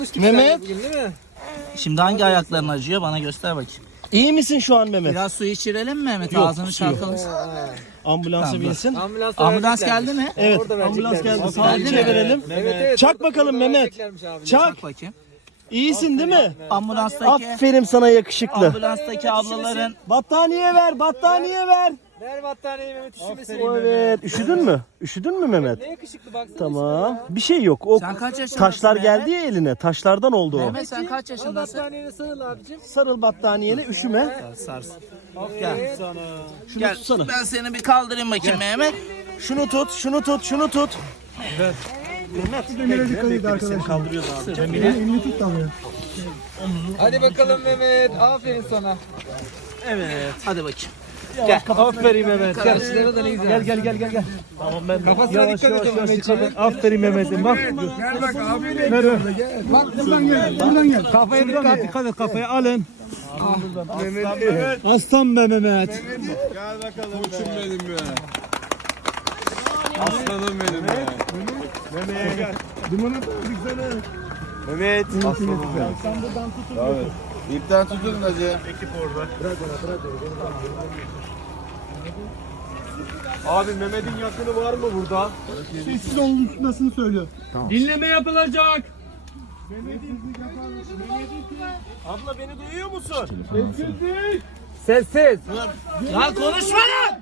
Mehmet. Bugün değil mi? Şimdi hangi ayakların acıyor bana göster bakayım. İyi misin şu an Mehmet? Biraz su içirelim mi Mehmet? Yok, Ağzını su yok. çalkalasın. Ambulansa Tamam, binsin. Ambulans geldi mi? Evet, Orada ambulans vereceklermiş. geldi. Sağa Geldi mi? çevirelim. Evet. Çak bakalım Mehmet. Çak. Bak bakayım. İyisin değil mi? Ambulanstaki Aferin sana yakışıklı. ambulanstaki ablaların Battaniye ver, battaniye ver. Ver battaniyeyi Mehmet üşümesin. Evet, üşüdün mü? Üşüdün mü Mehmet? Ne yakışıklı baksana. Tamam. Bir şey yok. O Sen kaç yaşındasın taşlar Mehmet? geldi ya eline. Taşlardan oldu o. Mehmet sen kaç Al yaşındasın? battaniyeni sarıl abicim. Sarıl battaniyene, üşüme. Sarsın. Gel. Şunu Gel tutsana. ben seni bir kaldırayım bakayım Mehmet. Şunu tut, şunu tut, şunu tut. Demir'e dikkat edin arkadaşlar. Kaldırıyoruz abi. Elini tut damlıyor. Hadi bakalım Mehmet. Aferin sana. Evet. Hadi bakayım. Aferin Mehmet. Karşılara da ne güzel. Gel. Tamam ben. Kafasına dikkat et Mehmetciğim. Aferin Mehmet'im bak. Bak buradan gel. Buradan gel. Kafaya dikkat et kafaya alın. Aslan be Mehmet. Gel bakalım koçum benim be. Aslanım benim be. Duman atardık sana. Mehmet. Aslanım benim. Sen buradan tutun. Evet. İpten tutun hacı. Abi Mehmet'in yakını var mı burada? Sessiz olmasını söylüyor. Dinleme yapılacak. Abla beni duyuyor musun? Sessiz. Lan konuşma lan!